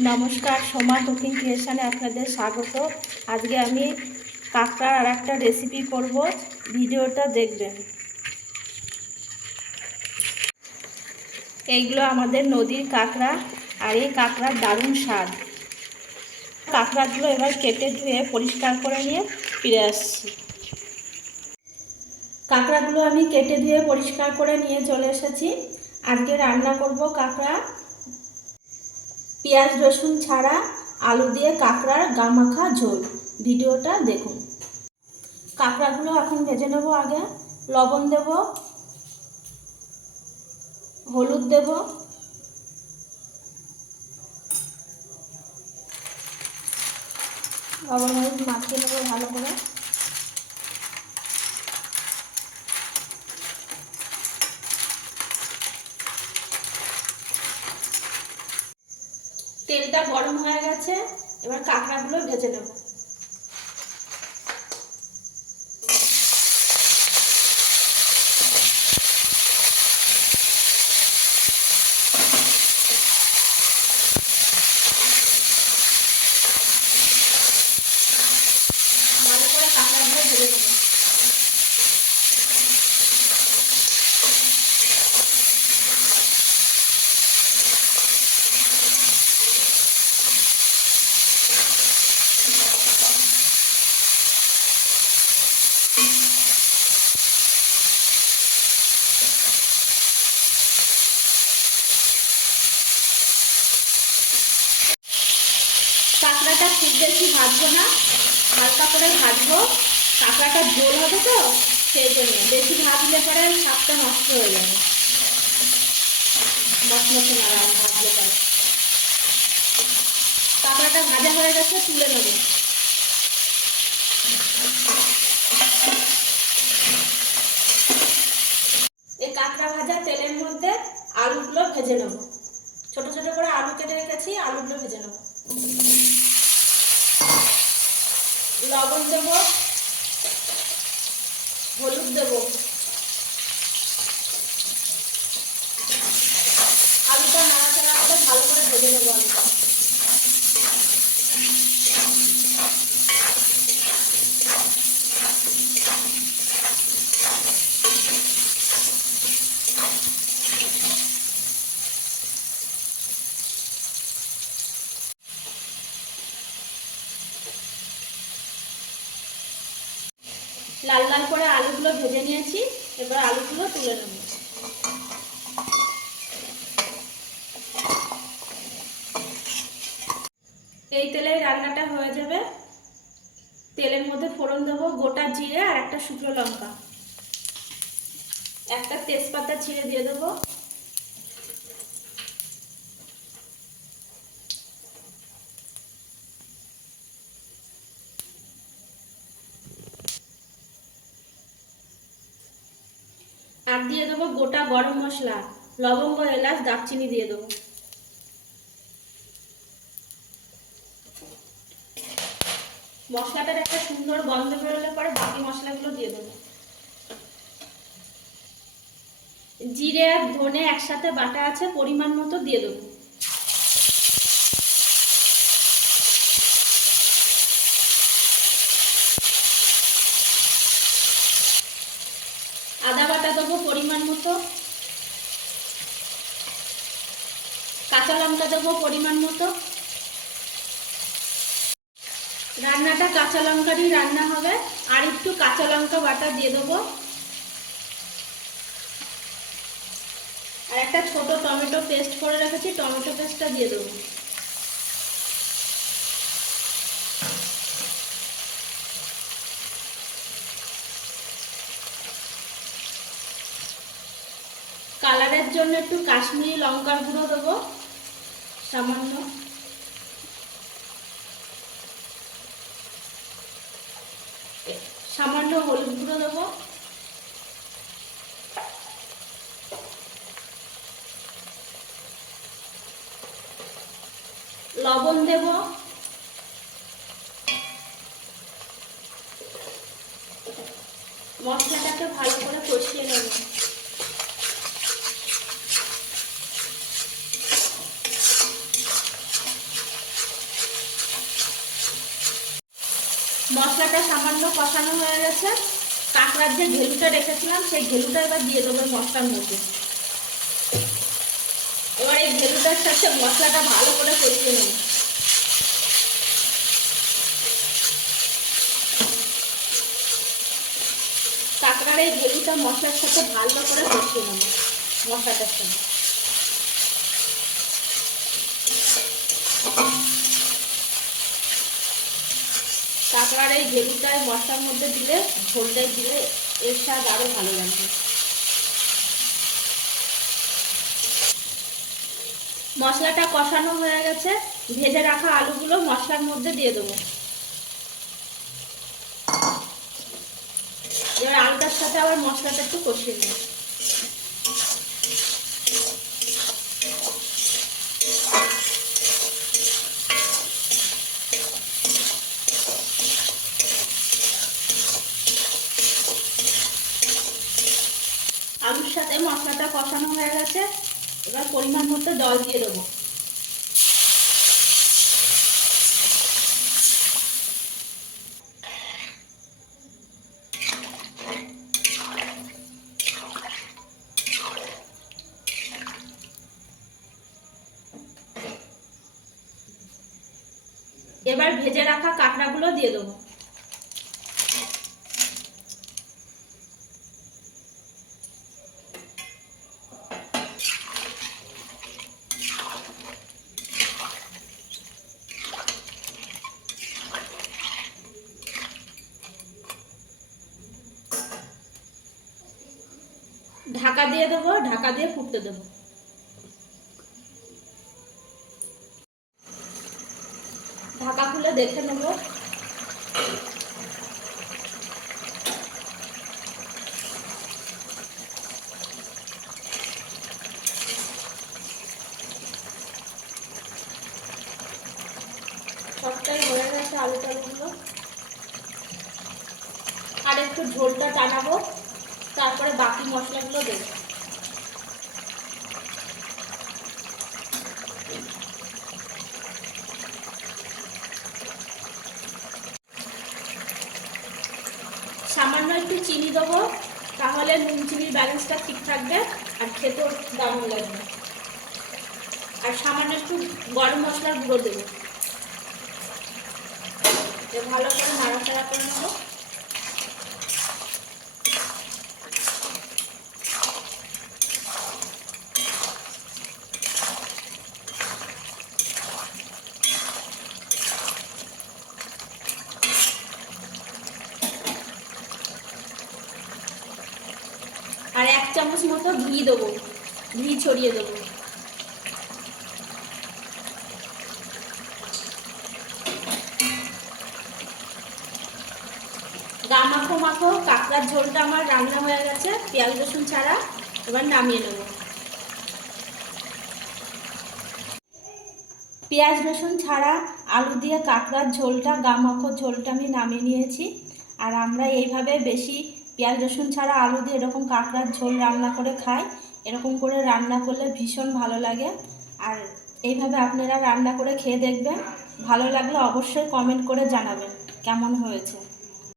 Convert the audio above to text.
নমস্কার, সোমা কুকিং ক্রিয়েশনে আপনাদের স্বাগত। আজকে আমি কাঁকড়ার আর একটা রেসিপি করব, ভিডিওটা দেখবেন। এইগুলো আমাদের নদীর কাঁকড়া, আর এই কাঁকড়ার দারুণ স্বাদ। কাঁকড়াগুলো এবার কেটে ধুয়ে পরিষ্কার করে নিয়ে ফিরে আসছি। কাঁকড়াগুলো আমি কেটে ধুয়ে পরিষ্কার করে নিয়ে চলে এসেছি। আজকে রান্না করব কাঁকড়া। পেঁয়াজ রসুন ছাড়া আলু দিয়ে কাঁকড়ার গামাখা ঝোল। ভিডিওটা দেখুন। কাঁকড়াগুলো এখন ভেজে নেব আগে। লবণ দেব। হলুদ দেব। লবণ হলুদ মাখিয়ে নেব ভালো করে। গরম হয়ে গেছে এবার কাঁকড়াগুলো ভেজে নেব ভালো করে কাঁকড়াগুলো ভেজে নেব কাঁকড়াটা খুব বেশি ভাজবো না, হালকা করে ভাজবো, কাঁকড়াটা ঝোল হবে তো, সেই জন্য। বেশি ভাজলে পরে স্বাদটা নষ্ট হয়ে যাবে। মশমশে না ভাজলে পরে। কাঁকড়াটা ভাজা হয়ে গেছে, তুলে নেব। এই কাঁকড়া ভাজা তেলের মধ্যে আলুগুলো ভেজে নেব। ছোট ছোট করে আলু কেটে রেখেছি, আলুগুলো ভেজে নেব। লবণ দেবো হলুদ দেব আলুটা নাড়াচাড়া করে ভালো করে ভেজে নেব আলুটা লাল লাল করে আলুগুলো ভেজে নিয়েছি, এবার আলুগুলো তুলে নেব। এই তেলেই রান্নাটা হয়ে যাবে। তেলের মধ্যে ফোড়ন দেবো গোটা জিরে আর একটা শুকনো লঙ্কা। একটা তেজপাতা ছিঁড়ে দিয়ে দেবো। আর দিয়ে দেবো গোটা গরম মশলা। লবঙ্গ, এলাচ, দারচিনি দিয়ে দেবো। মশলাটার একটা সুন্দর গন্ধ বেরোলে পরে বাকি মশলাগুলো দিয়ে দেবো। জিরে আর ধনে একসাথে বাটা আছে, পরিমাণ মতো দিয়ে দেবো আদা বাটা দেবো পরিমাণ মতো। কাঁচা লঙ্কা দেবো পরিমাণ মতো। রান্নাটা কাঁচা লঙ্কারই রান্না হবে। আর একটু কাঁচা লঙ্কা বাটা দিয়ে দেবো। আর একটা ছোট টমেটো পেস্ট করে রেখেছি, টমেটো পেস্টটা দিয়ে দেবো। কালারের জন্য একটু কাশ্মীরি লঙ্কার গুঁড়ো দেবো। সামান্য। সামান্য হলুদ গুঁড়ো দেবো। লবণ দেব। মশলাটাকে ভালো করে কষিয়ে নেব। মশলাটা সামান্য কষানো হয়ে গেছে। কাঁকড়ার যে ঘেলুটা রেখেছিলাম, সেই ঘেলুটা এবার দিয়ে দেবো মশলার মধ্যে। এবার এই ঘেলুটার সাথে মশলাটা ভালো করে কষিয়ে নেব। কাঁকড়ার এই ঘেলুটা মশলার সাথে ভালো করে কষিয়ে নেব, মশলাটার সাথে। কাঁকড়ার এই ঘেলুটায় মশলার মধ্যে দিলে, ঝোলটায় দিলে এর স্বাদ আরও ভালো লাগবে। মশলাটা কষানো হয়ে গেছে। ভেজে রাখা আলুগুলো মশলার মধ্যে দিয়ে দেবো। এবার আলুটার সাথে আবার মশলাটা একটু কষিয়ে নেব আলুর সাথে মশলাটা কষানো হয়ে গেছে। এবার পরিমাণ মতো জল দিয়ে দেবো। এবার ভেজে রাখা কাঁকড়াগুলো দিয়ে দেবো। ঢাকা দিয়ে দেবো, ঢাকা দিয়ে ফুটতে দেবো। ঢাকা খুলে দেখে নেব। সবটাই হয়ে গেছে আলু টালুগুলো আর একটু ঝোলটা টানাবো। তারপরে বাকি মশলাগুলো দেবো। সামান্য একটু চিনি দেবো, তাহলে নুন চিনির ব্যালেন্সটা ঠিক থাকবে আর খেতেও দারুণ লাগবে। আর সামান্য একটু গরম মশলার গুঁড়ো দেবো। ভালো করে নাড়াচাড়া করে নেব আর এক চামচ মতো ঘি দেবো, ঘি ছড়িয়ে দেবো। গা মাখো মাখো, কাঁকড়ার ঝোলটা আমার রান্না হয়ে গেছে, পেঁয়াজ রসুন ছাড়া, এবার নামিয়ে নেব। পেঁয়াজ রসুন ছাড়া আলু দিয়ে কাঁকড়ার ঝোলটা, গা মাখো ঝোলটা আমি নামিয়ে নিয়েছি। আর আমরা এইভাবে বেশি পেঁয়াজ রসুন ছাড়া আলু দিয়ে এরকম কাঁকড়ার ঝোল রান্না করে খাই। এরকম করে রান্না করলে ভীষণ ভালো লাগে। আর এইভাবে আপনারা রান্না করে খেয়ে দেখবেন। ভালো লাগলে অবশ্যই কমেন্ট করে জানাবেন। কেমন হয়েছে?